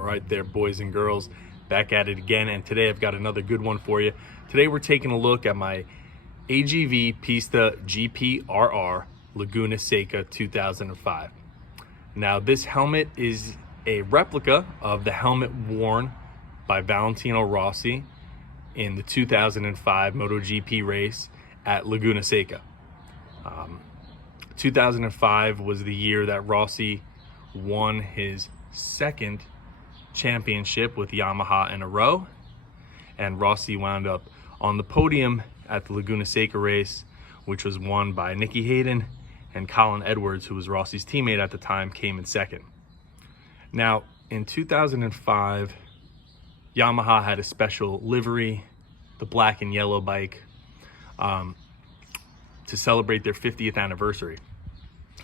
All right there, boys and girls, back at it again, and today I've got another good one for you. Today we're taking a look at my AGV Pista Gprr Laguna Seca 2005. Now this helmet is a replica of the helmet worn by Valentino Rossi in the 2005 MotoGP race at Laguna Seca. 2005 was the year that Rossi won his second championship with Yamaha in a row, and Rossi wound up on the podium at the Laguna Seca race, which was won by Nicky Hayden, and Colin Edwards, who was Rossi's teammate at the time, came in second. Now in 2005, Yamaha had a special livery, the black and yellow bike, to celebrate their 50th anniversary.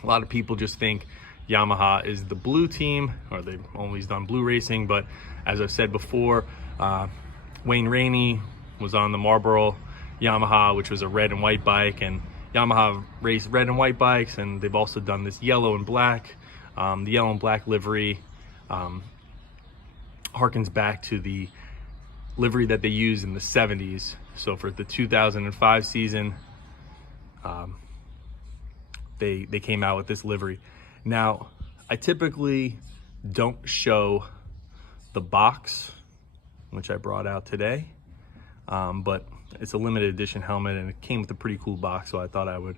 A lot of people just think Yamaha is the blue team, or they've always done blue racing, but as I've said before, Wayne Rainey was on the Marlboro Yamaha, which was a red and white bike, and Yamaha raced red and white bikes, and they've also done this yellow and black. The yellow and black livery harkens back to the livery that they used in the 70s. So for the 2005 season, they came out with this livery. Now, I typically don't show the box, which I brought out today, but it's a limited edition helmet and it came with a pretty cool box, so I thought I would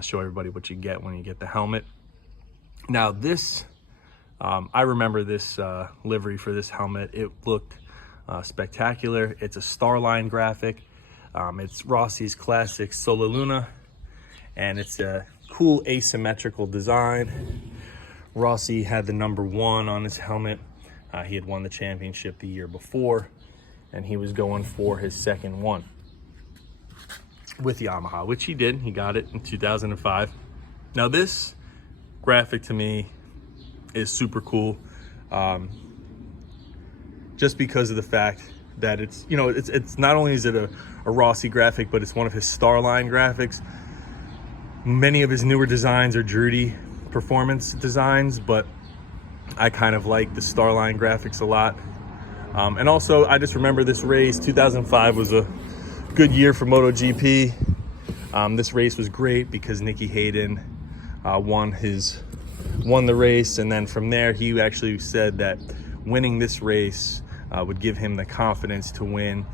show everybody what you get when you get the helmet. Now this, I remember this livery for this helmet. It looked spectacular. It's a Starline graphic. It's Rossi's classic Sola Luna, and it's a cool asymmetrical design. Rossi had the number 1 on his helmet. He had won the championship the year before, and he was going for his second one with Yamaha, which he did. He got it in 2005. Now this graphic to me is super cool, just because of the fact that it's, you know, it's not only is it a Rossi graphic, but it's one of his Starline graphics. Many of his newer designs are Drudy performance designs, but I kind of like the Starline graphics a lot. And also, I just remember this race. 2005 was a good year for MotoGP. This race was great because Nicky Hayden won the race, and then from there he actually said that winning this race would give him the confidence to win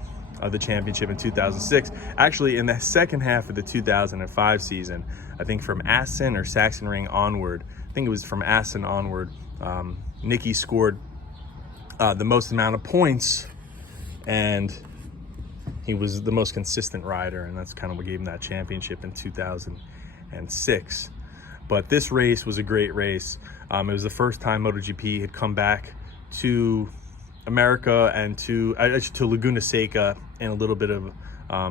the championship in 2006. Actually, in the second half of the 2005 season, I think from Assen or Sachsenring onward, I think it was from Assen onward, Nicky scored the most amount of points, and he was the most consistent rider, and that's kind of what gave him that championship in 2006. But this race was a great race. It was the first time MotoGP had come back to America and to Laguna Seca in a little bit of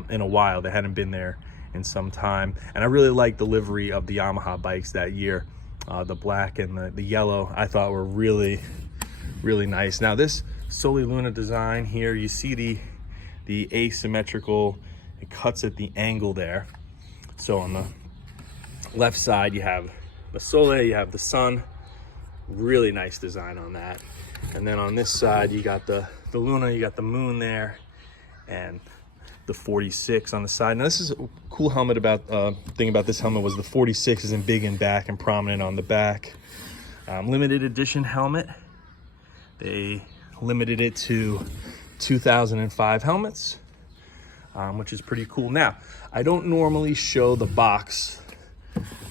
in a while. They hadn't been there in some time, and I really liked the livery of the Yamaha bikes that year. The black and the yellow I thought were really nice. Now this Sola Luna design here, you see the asymmetrical, it cuts at the angle there. So on the left side you have the Sola, you have the sun, really nice design on that. And then on this side, you got the Luna, you got the moon there, and the 46 on the side. Now this is a cool helmet. Thing about this helmet was the 46 isn't big in back and prominent on the back. Limited edition helmet. They limited it to 2005 helmets, which is pretty cool. Now, I don't normally show the box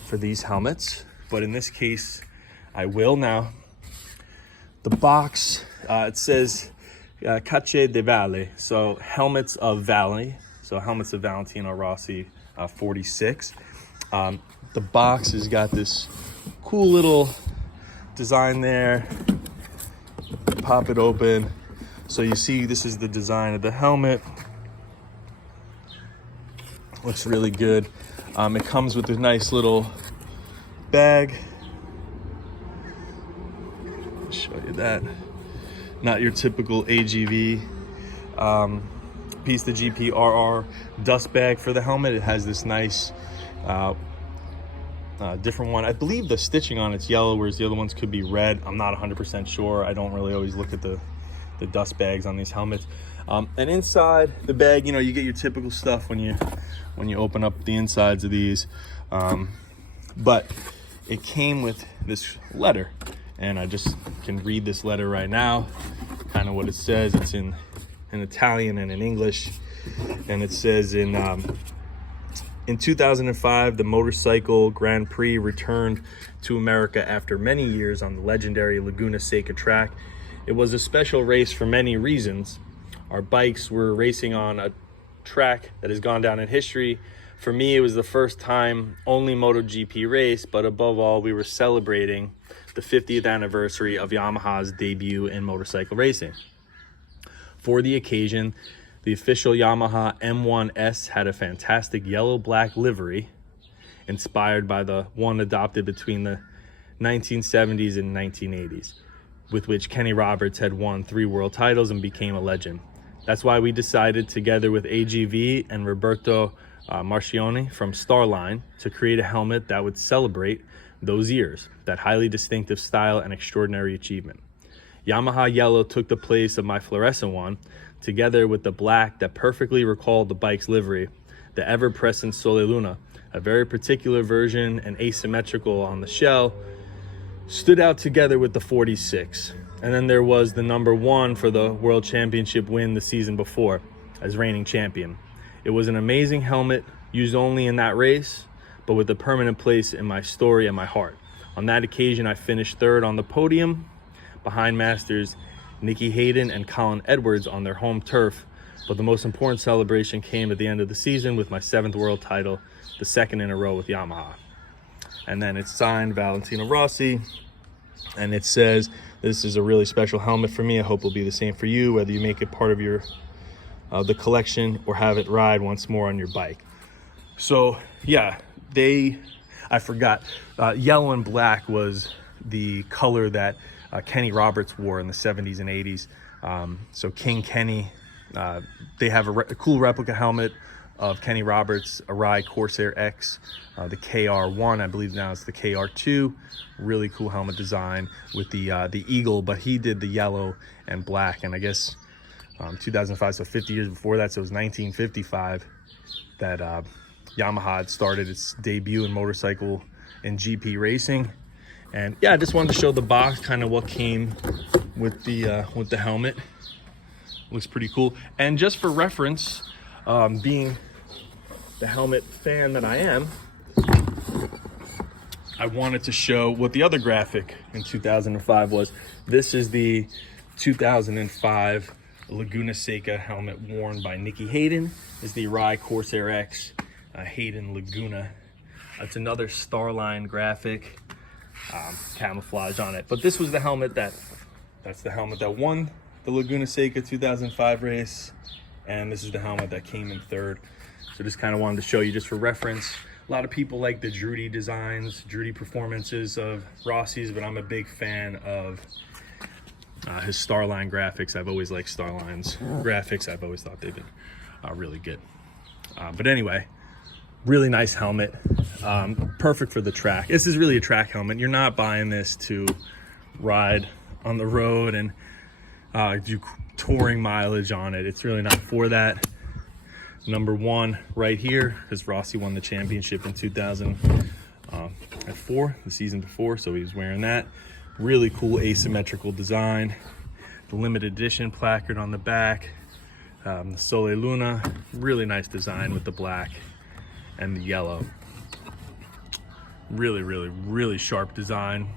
for these helmets, but in this case, I will now. The box, it says Cache de Vale, so helmets of Vale, so helmets of Valentino Rossi 46. The box has got this cool little design there. Pop it open. So you see this is the design of the helmet. Looks really good. It comes with a nice little bag. Show you that. Not your typical AGV Pista Gprr dust bag for the helmet. It has this nice different one. I believe the stitching on it's yellow, whereas the other ones could be red. I'm not 100% sure. I don't really always look at the dust bags on these helmets. And inside the bag, you know, you get your typical stuff when you open up the insides of these. But it came with this letter, and I just can read this letter right now, kind of what it says. It's in Italian and in English, and it says in 2005, the motorcycle Grand Prix returned to America after many years on the legendary Laguna Seca track. It was a special race for many reasons. Our bikes were racing on a track that has gone down in history. For me, it was the first time only MotoGP race, but above all, we were celebrating the 50th anniversary of Yamaha's debut in motorcycle racing. For the occasion, the official Yamaha M1S had a fantastic yellow-black livery inspired by the one adopted between the 1970s and 1980s, with which Kenny Roberts had won 3 world titles and became a legend. That's why we decided, together with AGV and Roberto Marcioni from Starline, to create a helmet that would celebrate those years, that highly distinctive style and extraordinary achievement. Yamaha Yellow took the place of my fluorescent one, together with the black that perfectly recalled the bike's livery, the ever-present Sole Luna, a very particular version and asymmetrical on the shell, stood out together with the 46. And then there was the number 1 for the World Championship win the season before as reigning champion. It was an amazing helmet, used only in that race, but with a permanent place in my story and my heart. On that occasion, I finished 3rd on the podium, behind Masters Nicky Hayden and Colin Edwards on their home turf. But the most important celebration came at the end of the season with my 7th world title, the 2nd in a row with Yamaha. And then it's signed Valentino Rossi, and it says, "This is a really special helmet for me. I hope it'll be the same for you, whether you make it part of your the collection or have it ride once more on your bike." So yeah, I forgot, yellow and black was the color that Kenny Roberts wore in the 70s and 80s. So King Kenny, they have a cool replica helmet of Kenny Roberts, Arai Corsair X, the KR1, I believe now it's the KR2. Really cool helmet design with the eagle, but he did the yellow and black. And I guess 2005, so 50 years before that, so it was 1955 that Yamaha had started its debut in motorcycle and GP racing. And yeah, I just wanted to show the box, kind of what came with the helmet. Looks pretty cool. And just for reference, being the helmet fan that I am, I wanted to show what the other graphic in 2005 was. This is the 2005 Laguna Seca helmet worn by Nicky Hayden. This is the Arai Corsair X Hayden Laguna. It's another Starline graphic, camouflage on it. But this was the helmet that's the helmet that won the Laguna Seca 2005 race, and this is the helmet that came in 3rd. So just kind of wanted to show you just for reference. A lot of people like the Drudy designs, Drudy performances of Rossi's, but I'm a big fan of his Starline graphics. I've always liked Starline's graphics. I've always thought they've been really good. But anyway, really nice helmet, perfect for the track. This is really a track helmet. You're not buying this to ride on the road and do touring mileage on it. It's really not for that. Number 1 right here, because Rossi won the championship in 2004, the season before, so he was wearing that. Really cool asymmetrical design. The limited edition placard on the back. The Sole Luna, really nice design with the black and the yellow. Really, really, really sharp design.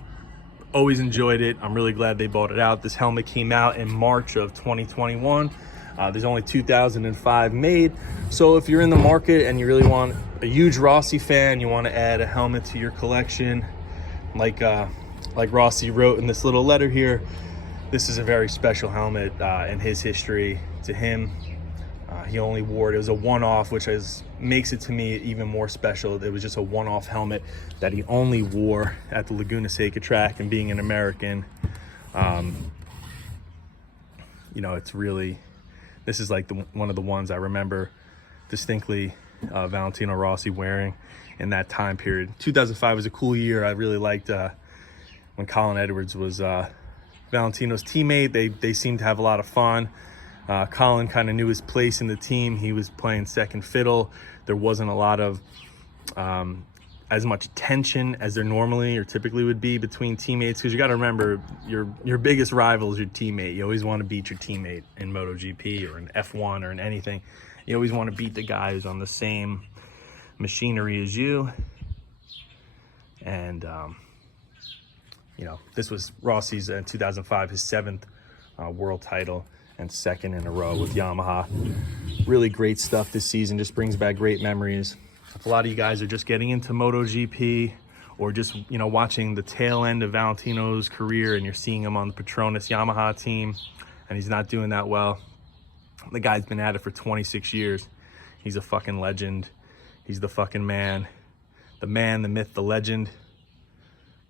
Always enjoyed it. I'm really glad they bought it out. This helmet came out in March of 2021. There's only 2005 made. So if you're in the market and you really want a huge Rossi fan, you want to add a helmet to your collection, like Rossi wrote in this little letter here, this is a very special helmet in his history. To him, he only wore it. It was a one-off, which makes it to me even more special. It was just a one-off helmet that he only wore at the Laguna Seca track. And being an American, you know, it's really, this is like one of the ones I remember distinctly Valentino Rossi wearing in that time period. 2005 was a cool year. I really liked when Colin Edwards was Valentino's teammate. They seemed to have a lot of fun. Colin kind of knew his place in the team. He was playing second fiddle. There wasn't a lot of as much tension as there normally or typically would be between teammates, because you got to remember your biggest rival is your teammate. You always want to beat your teammate in MotoGP or in F1 or in anything. You always want to beat the guy who's on the same machinery as you. And you know, this was Rossi's in 2005, his 7th world title and 2nd in a row with Yamaha. Really great stuff this season. Just brings back great memories. If a lot of you guys are just getting into MotoGP or just, you know, watching the tail end of Valentino's career and you're seeing him on the Petronas Yamaha team and he's not doing that well, the guy's been at it for 26 years. He's a fucking legend. He's the fucking man. The man, the myth, the legend.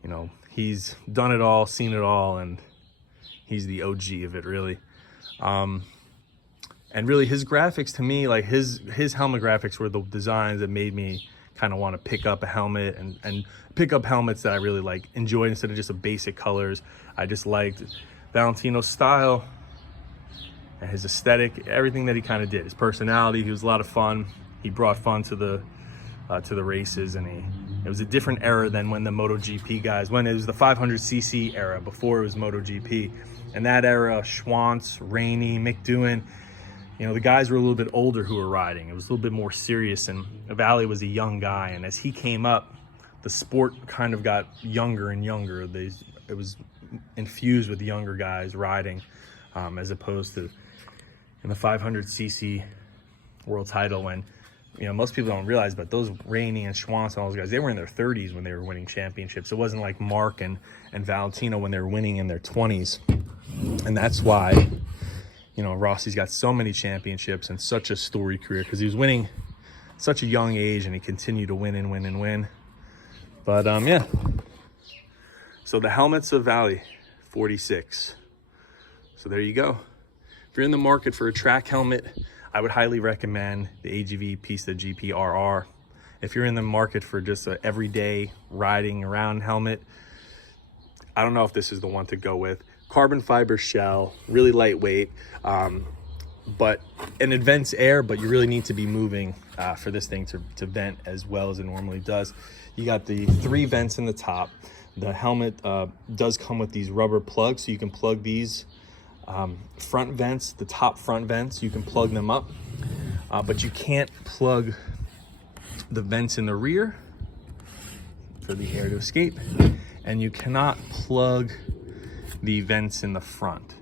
You know, he's done it all, seen it all, and he's the OG of it, really. And really his graphics, to me, like his helmet graphics were the designs that made me kind of want to pick up a helmet and pick up helmets that I really like enjoyed instead of just a basic colors. I just liked Valentino's style and his aesthetic, everything that he kind of did. His personality, he was a lot of fun. He brought fun to the races, and it was a different era than when the MotoGP guys, when it was the 500cc era, before it was MotoGP. And that era, Schwantz, Rainey, Mick Doohan, you know, the guys were a little bit older who were riding. It was a little bit more serious, and Vale was a young guy. And as he came up, the sport kind of got younger and younger. It was infused with younger guys riding, as opposed to in the 500cc world title, when, you know, most people don't realize, but those Rainey and Schwantz and all those guys, they were in their 30s when they were winning championships. It wasn't like Mark and Valentino when they were winning in their 20s. And that's why, you know, Rossi's got so many championships and such a storied career, because he was winning such a young age and he continued to win and win and win. But yeah. So the helmets of Vale, 46. So there you go. If you're in the market for a track helmet, I would highly recommend the AGV Pista Gprr. If you're in the market for just an everyday riding around helmet, I don't know if this is the one to go with. Carbon fiber shell, really lightweight, but and it vents air, but you really need to be moving for this thing to vent as well as it normally does. You got the 3 vents in the top. The helmet does come with these rubber plugs, so you can plug these front vents, the top front vents, you can plug them up, but you can't plug the vents in the rear for the air to escape, and you cannot plug the vents in the front.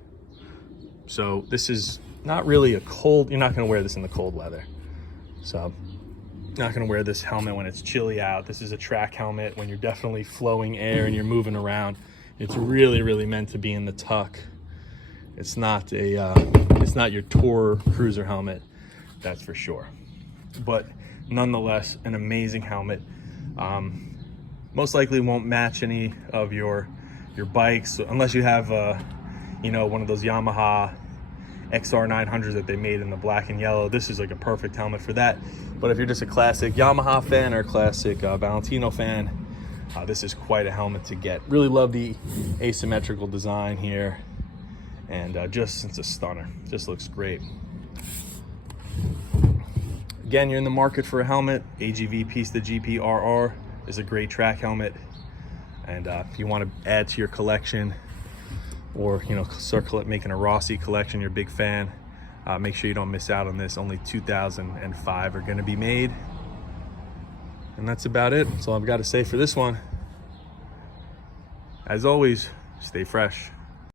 So this is not really a cold, you're not going to wear this in the cold weather. So not going to wear this helmet when it's chilly out. This is a track helmet when you're definitely flowing air and you're moving around. It's really, really meant to be in the tuck. It's not your tour cruiser helmet, that's for sure. But nonetheless, an amazing helmet. Most likely won't match any of your bikes unless you have you know, one of those Yamaha XR 900s that they made in the black and yellow. This is like a perfect helmet for that. But if you're just a classic Yamaha fan or a classic Valentino fan, this is quite a helmet to get. Really love the asymmetrical design here, and just, it's a stunner. Just looks great. Again, you're in the market for a helmet, AGV Pista Gprr is a great track helmet. And if you want to add to your collection, or, you know, start making a Rossi collection, you're a big fan, make sure you don't miss out on this. Only 2,005 are going to be made. And that's about it. That's all I've got to say for this one. As always, stay fresh.